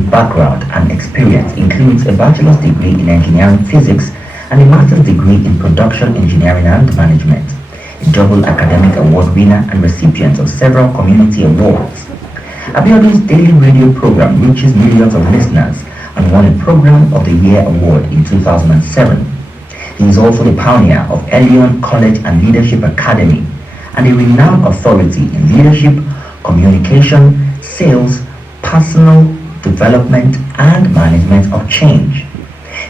academic background and experience includes a bachelor's degree in engineering physics and a master's degree in production engineering and management, a double academic award winner and recipient of several community awards. Abiodun's daily radio program reaches millions of listeners and won a Program of the Year award in 2007. He is also the pioneer of Elion College and Leadership Academy and a renowned authority in leadership, communication, sales, personal development, and management of change.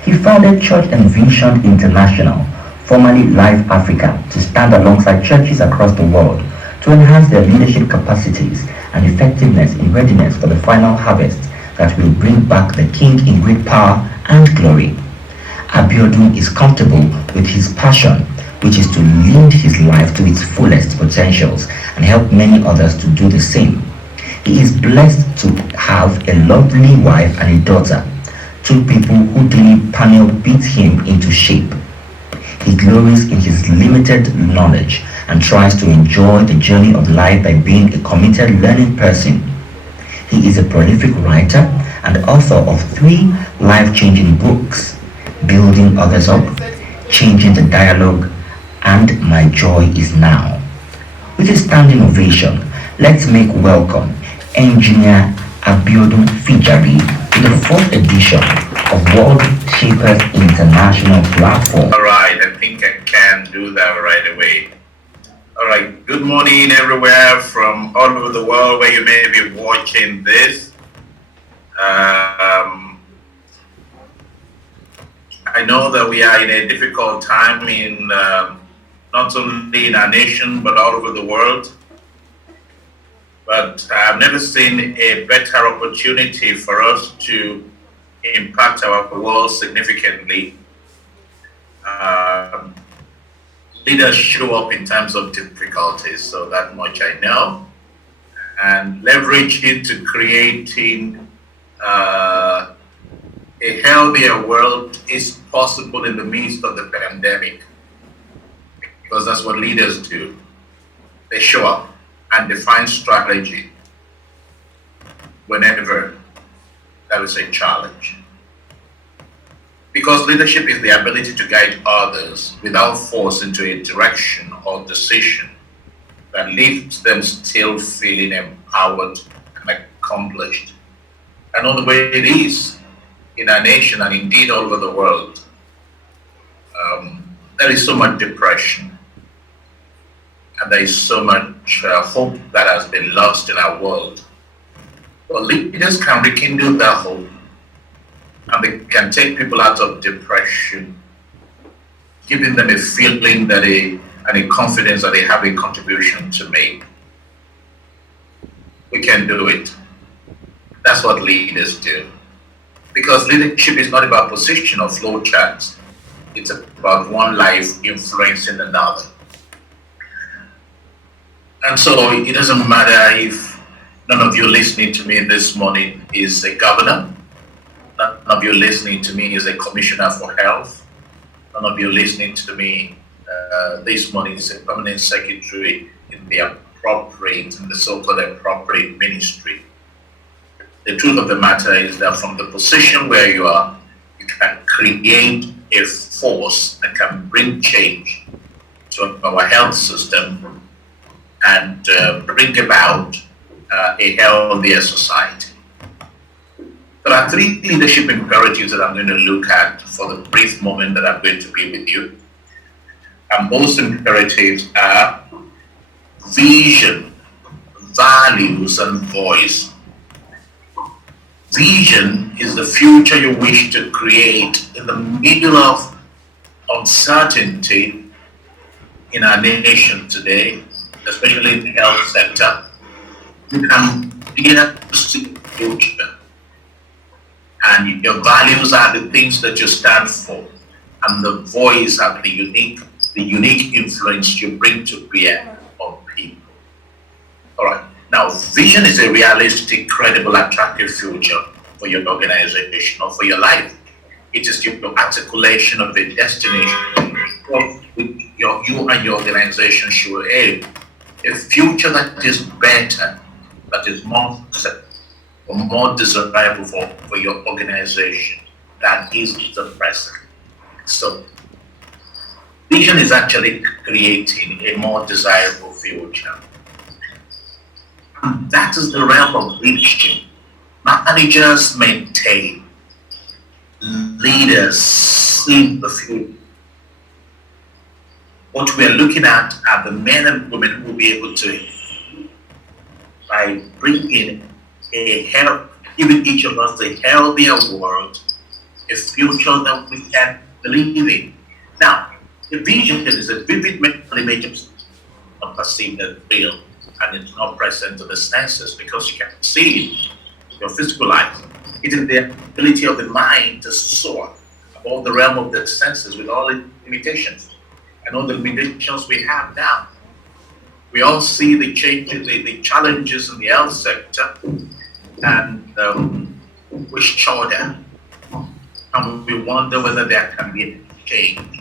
He founded Church Envisioned International, formerly Life Africa, to stand alongside churches across the world to enhance their leadership capacities and effectiveness in readiness for the final harvest that will bring back the King in great power and glory. Abiodun is comfortable with his passion, which is to lead his life to its fullest potentials and help many others to do the same. He is blessed to have a lovely wife and a daughter, two people who daily panel beat him into shape. He glories in his limited knowledge and tries to enjoy the journey of life by being a committed learning person. He is a prolific writer and author of 3 life-changing books, Building Others Up, Changing the Dialogue, and My Joy Is Now. With a standing ovation, let's make welcome Engineer Abiodun Fijabi to the 4th edition of World Shapers International Platform. All right, I think I can do that right away. All right, good morning everywhere from all over the world where you may be watching this. I know that we are in a difficult time in not only in our nation but all over the world. But I've never seen a better opportunity for us to impact our world significantly. Leaders show up in times of difficulties, so that much I know. And leverage it to creating a healthier world is possible in the midst of the pandemic, because that's what leaders do. They show up and define strategy whenever there is a challenge. Because leadership is the ability to guide others without force into a direction or decision that leaves them still feeling empowered and accomplished. I know the way it is in our nation and indeed all over the world. There is so much depression and there is so much hope that has been lost in our world. But leaders can rekindle that hope and they can take people out of depression, giving them a feeling that and a confidence that they have a contribution to make. We can do it. That's what leaders do. Because leadership is not about position or flow charts. It's about one life influencing another. And so it doesn't matter if none of you listening to me this morning is a governor, none of you listening to me is a commissioner for health, none of you listening to me this morning is a permanent secretary in the so-called appropriate ministry. The truth of the matter is that from the position where you are, you can create a force that can bring change to our health system and bring about a healthier society. There are 3 leadership imperatives that I'm going to look at for the brief moment that I'm going to be with you. And those imperatives are vision, values, and voice. Vision is the future you wish to create in the middle of uncertainty in our nation today, especially in the health sector. You can begin to see the future. And your values are the things that you stand for. And the voice are the unique influence you bring to bear on people. All right. Now, vision is a realistic, credible, attractive future for your organization or for your life. It is your articulation of a destination you and your organization should aim. A future that is better, that is more successful, or more desirable for your organization than is the present. So vision is actually creating a more desirable future. And that is the realm of leadership. Managers maintain, leaders see the future. What we are looking at are the men and women who will be able to, by bringing giving each of us a healthier world, a future that we can believe in. Now, the vision is a vivid mental image of not perceived as real, and it's not present to the senses because you can see it in your physical life. It is the ability of the mind to soar above the realm of the senses with all its limitations and all the limitations we have now. We all see the changes, the challenges in the health sector, and we shudder, and we wonder whether there can be a change.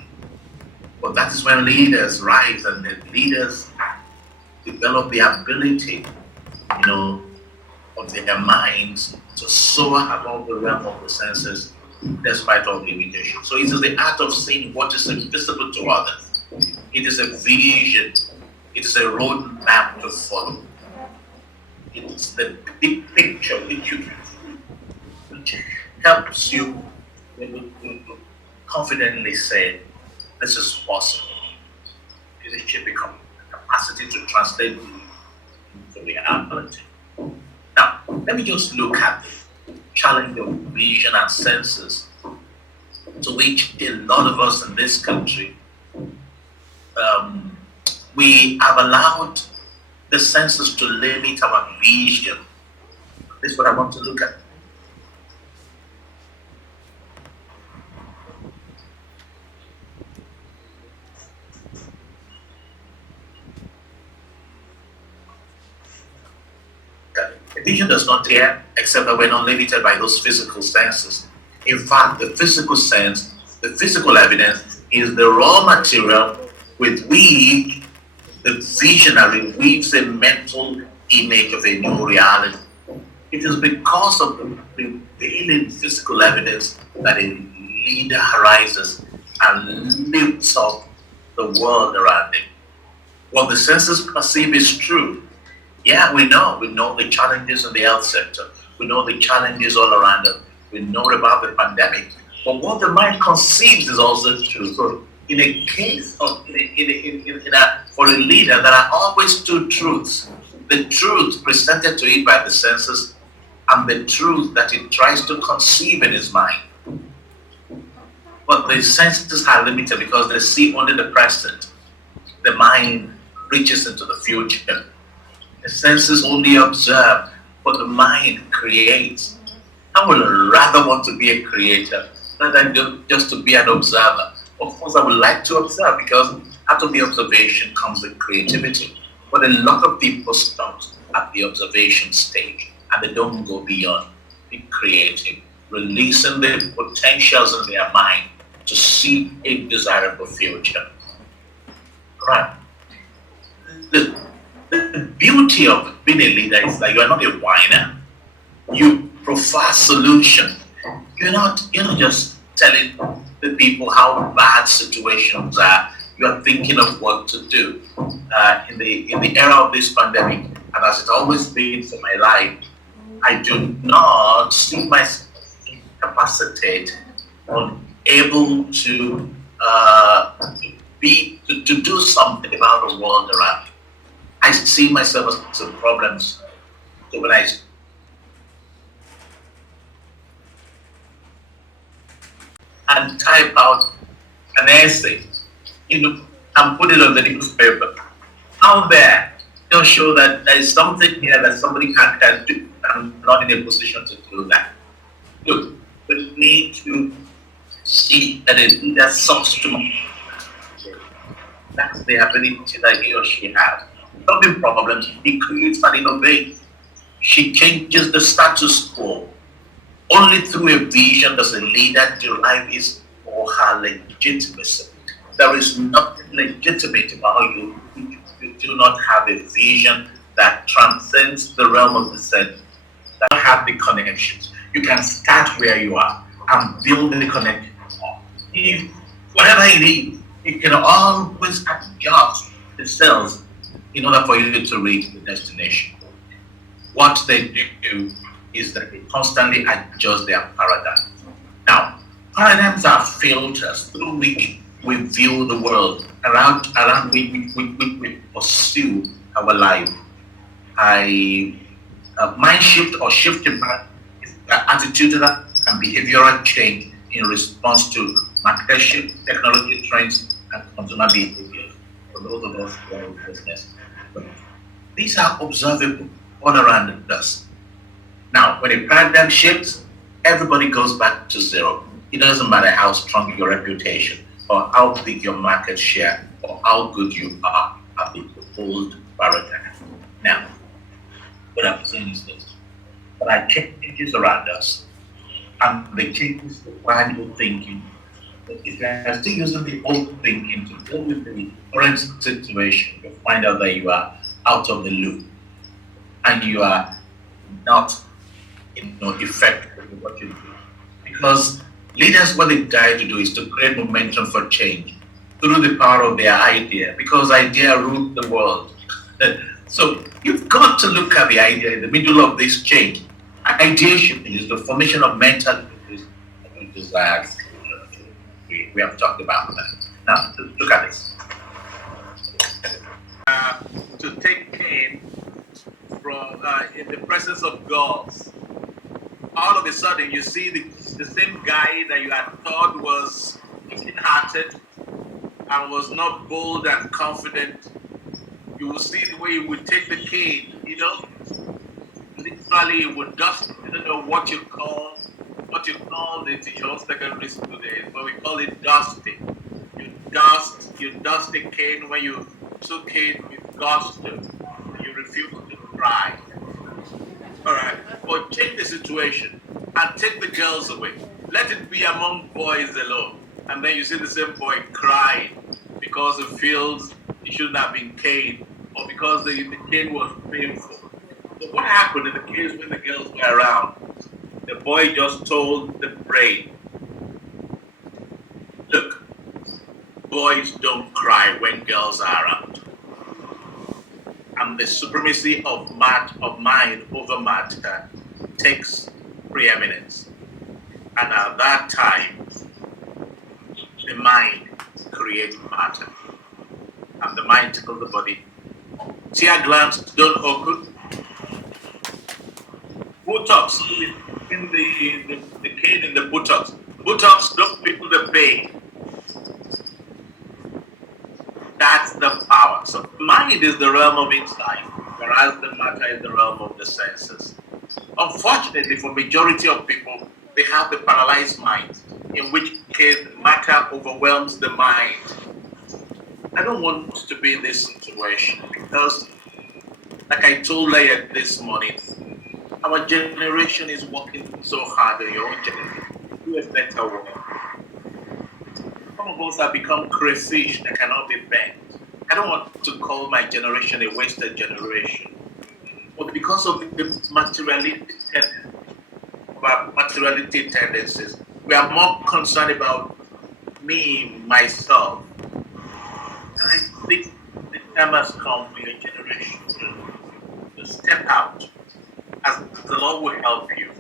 But that is when leaders rise and the leaders develop the ability, of their minds to soar above the realm of the senses despite all limitations. So it is the art of seeing what is invisible to others. It is a vision. It is a roadmap to follow. It is the big picture which helps you to confidently say, this is possible. Leadership becomes a capacity to translate into reality. Now, let me just look at the challenge of vision and senses to which a lot of us in this country, we have allowed the senses to limit our vision. This is what I want to look at. Vision does not care, except that we're not limited by those physical senses. In fact, the physical sense, the physical evidence, is the raw material with which the visionary weaves a mental image of a new reality. It is because of the prevailing physical evidence that a leader arises and lifts up the world around him. What the senses perceive is true. Yeah, we know the challenges in the health sector. We know the challenges all around us. We know about the pandemic. But what the mind conceives is also true. So in a case of, for a leader, there are always two truths. The truth presented to it by the senses and the truth that it tries to conceive in his mind. But the senses are limited because they see only the present. The mind reaches into the future. The senses only observe, but the mind creates. I would rather want to be a creator rather than just to be an observer. Of course, I would like to observe because out of the observation comes the creativity. But a lot of people stop at the observation stage and they don't go beyond. Be creative, releasing the potentials in their mind to see a desirable future. Right. The beauty of being a leader is that you are not a whiner. You prefer solution. You're not just telling the people how bad situations are. You are thinking of what to do. In the era of this pandemic, and as it's always been for my life, I do not see myself incapacitated or able to do something about the world around me. I see myself as a problems. So when I and type out an essay, and put it on the newspaper, out there, they'll show that there is something here that somebody can do. I'm not in a position to do that. Look, we need to see that a leader sucks to me. That's the ability that he or she has. Solving problems, he creates and innovates. She changes the status quo. Only through a vision does a leader derive his or her legitimacy. There is nothing legitimate about you if you do not have a vision that transcends the realm of the sense. that have the connections. You can start where you are and build the connection. If whatever it is, you can always adjust the cells in order for you to reach the destination. What they do is that they constantly adjust their paradigm. Now, paradigms are filters through which we view the world, around we pursue our life. I Mind shift or shifting is attitudinal and behavioral change in response to market shift, technology trends, and consumer behaviors. For those of us who are in business, but these are observable all around us. Now, when a paradigm shifts, everybody goes back to zero. It doesn't matter how strong your reputation or how big your market share or how good you are at the old paradigm. Now, what I'm saying is this: there are changes around us, and the changes require new thinking. But if you are still using the old thinking to deal with the current situation, you'll find out that you are out of the loop and you are not effective in what you do. Because leaders, what they try to do is to create momentum for change through the power of their idea, because idea rules the world. So you've got to look at the idea in the middle of this change. Ideation is the formation of mental desires. We have talked about that. Now, look at this. To take pain from in the presence of girls, all of a sudden you see the same guy that you had thought was hearted and was not bold and confident. You will see the way he would take the cane, literally he would dust. I don't know what you call it in your secondary school days, but we call it dusting. You dust the cane when you took it with gusto. You refuse to cry. Alright. But change the situation and take the girls away. Let it be among boys alone. And then you see the same boy crying because he feels he shouldn't have been caned or because the cane was painful. So what happened in the case when the girls were around? The boy just told the brain, look, boys don't cry when girls are around. And the supremacy of mind over matter takes preeminence. And at that time, the mind creates matter. And the mind tickles the body. Tear glands don't open. Botox in the cane in the buttocks. Buttocks don't feel the pain. That's the power. So mind is the realm of insight, whereas the matter is the realm of the senses. Unfortunately, for majority of people, they have the paralyzed mind, in which case matter overwhelms the mind. I don't want us to be in this situation because, like I told Leia this morning, our generation is working so hard on your own generation. Do a better work. Some of us have become crayfish that cannot be bent. I don't want to call my generation a wasted generation. But because of the materiality tendencies, we are more concerned about me, myself. And I think the time has come for your generation to step out, as the Lord will help you.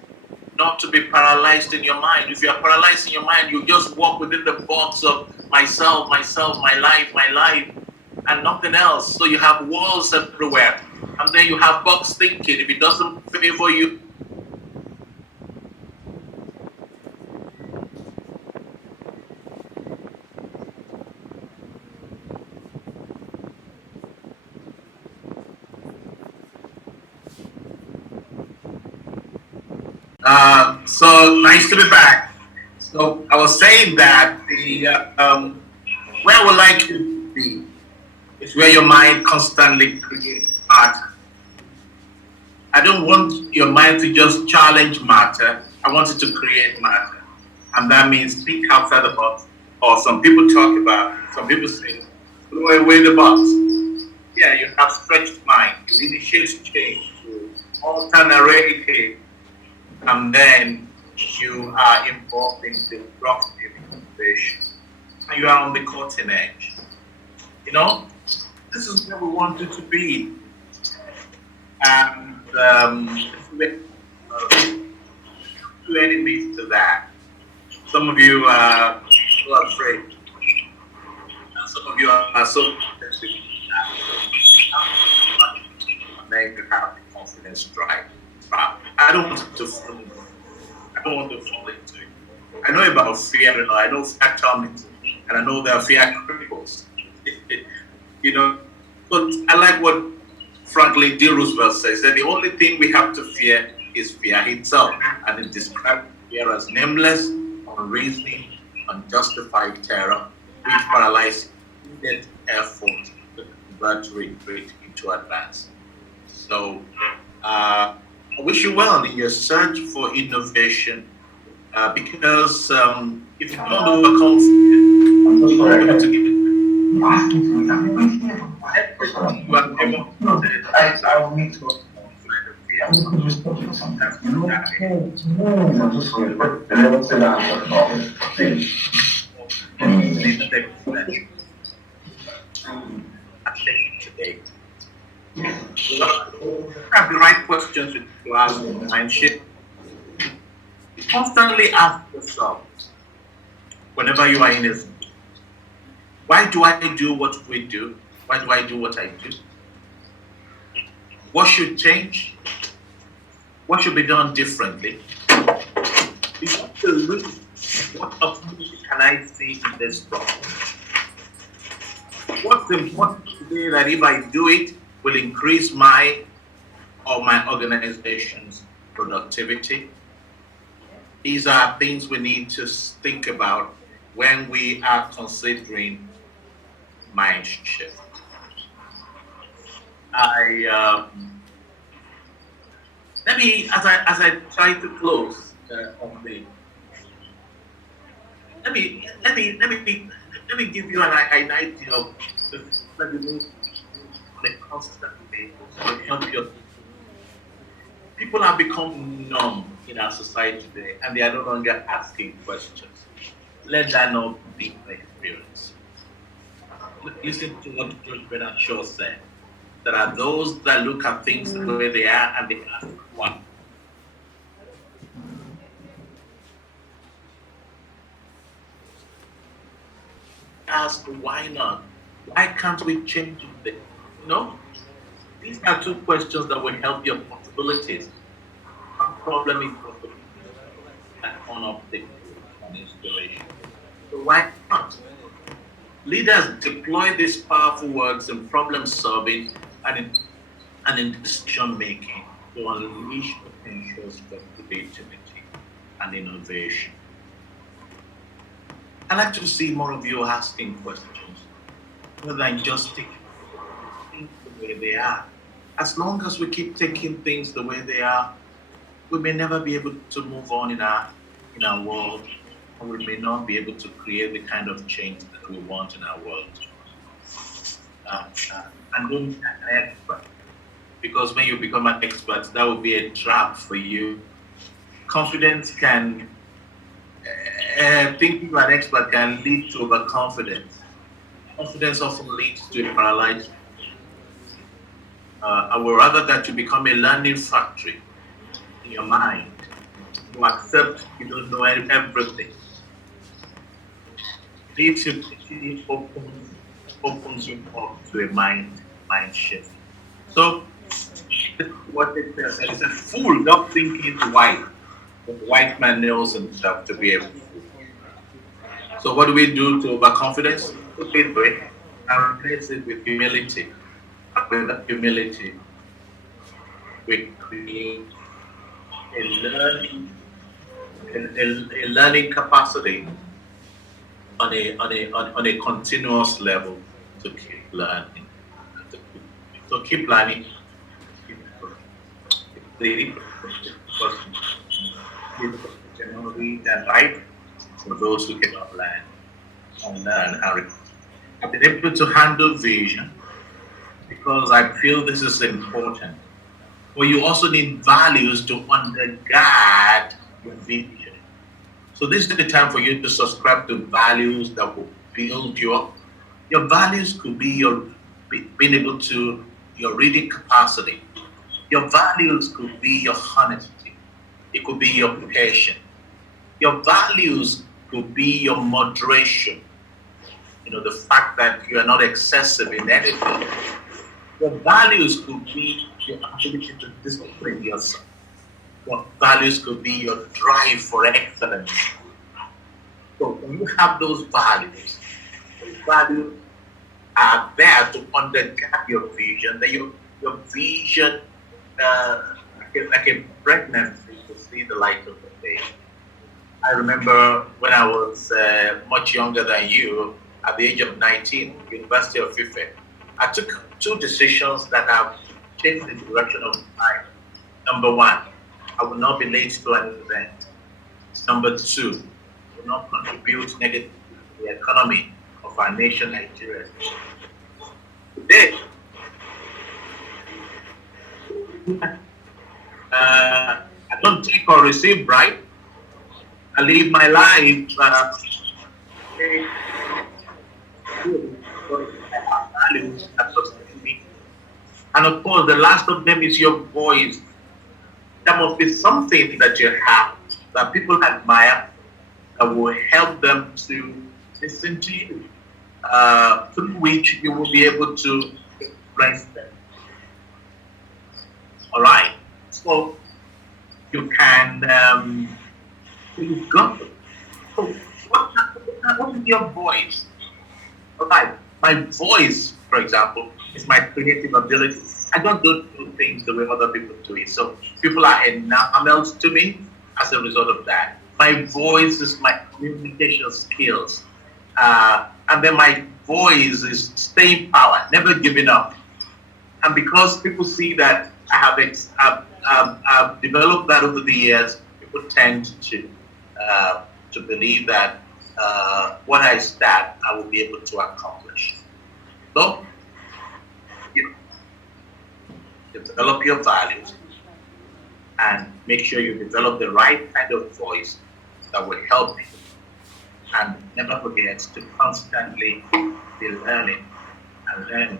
Not to be paralyzed in your mind. If you are paralyzed in your mind, you just walk within the box of myself, my life, and nothing else. So you have walls everywhere. And then you have box thinking. If it doesn't favor you, so nice to be back. So I was saying that where I would like you to be is where your mind constantly creates matter. I don't want your mind to just challenge matter. I want it to create matter. And that means think outside the box. Or some people say, throw away the box. Yeah, you have stretched mind. You initiate change. You alter narrative. and then you are involved in disruptive innovation, and you are on the cutting edge. You know, this is where we wanted to be. And two enemies to that. Some of you are so afraid, and some of you are so confident with that. Then you have the confidence drive. I don't want to fall into it. I don't want to fall into it. I know about fear, I know fear comes, and I know there are fear cripples. You know, but I like what Franklin D. Roosevelt says, that the only thing we have to fear is fear itself. And it describes fear as nameless, unreasoning, unjustified terror, which paralyzes needed effort to convert retreat into advance. So I wish you well in your search for innovation, because if you don't overcome fear, you're not able to give it. Everything you have ever wanted, I will need to today. Have the right questions to ask and shift. Constantly ask yourself, whenever you are in this, why do I do what we do? Why do I do what I do? What should change? What should be done differently? Before you lose, what opportunity can I see in this problem? What's important today that if I do it, will increase my or my organization's productivity? These are things we need to think about when we are considering mind shift. Let me, as I try to close on the, let me give you an idea of the constant basis to help you. People have become numb in our society today, and they are no longer asking questions. Let that not be the experience. Listen to what George Bernard Shaw said. There are those that look at things the way they are and they ask why. Ask why not? Why can't we change it? These are two questions that will help your possibilities. Our problem is possibility and on up the inspiration. So why not? Leaders deploy these powerful words in problem solving and in decision making to unleash potentials for creativity and innovation. I like to see more of you asking questions rather than just taking things the way they are. As long as we keep taking things the way they are, we may never be able to move on in our world, and we may not be able to create the kind of change that we want in our world. And don't be an expert, because when you become an expert, that will be a trap for you. Confidence can, thinking you're an expert can lead to overconfidence. Confidence often leads to a paralyzed. I would rather that you become a learning factory in your mind. You accept you don't know everything. Creativity opens you up to a mind shift. So what it says, it says, fool, not thinking white. The white man knows himself to be a fool. So what do we do to overconfidence? We do it and replace it with humility. With humility, we create a learning capacity on a continuous level to keep learning. So keep learning. Keep cannot read and write for those who cannot learn and learn how to. I've been able to handle vision because I feel this is important. but you also need values to undergird your vision. So this is the time for you to subscribe to values that will build you up. Your values could be being able to your reading capacity. Your values could be your honesty. It could be your passion. Your values could be your moderation. The fact that you are not excessive in anything. Your values could be your ability to discipline yourself. Your values could be your drive for excellence. So when you have those values are there to undergird your vision. That your vision, like a pregnancy, to see the light of the day. I remember when I was much younger than you, at the age of 19, University of Ife, I took two decisions that have changed the direction of my life. Number one, I will not be late to an event. Number two, I will not contribute negatively to the economy of our nation, Nigeria. Today, I don't take or receive bribe. I live my life values that sustain me. And of course, the last of them is your voice. There must be something that you have that people admire that will help them to listen to you, through which you will be able to express them. All right. So you can, you've got. So what is your voice? All right. My voice, for example, is my creative ability. I don't do things the way other people do it. So people are enamored to me as a result of that. My voice is my communication skills. And then my voice is staying power, never giving up. And because people see that I've developed that over the years, people tend to believe that what I start, I will be able to accomplish. So, you develop your values and make sure you develop the right kind of voice that will help you. And never forget to constantly be learning and learning.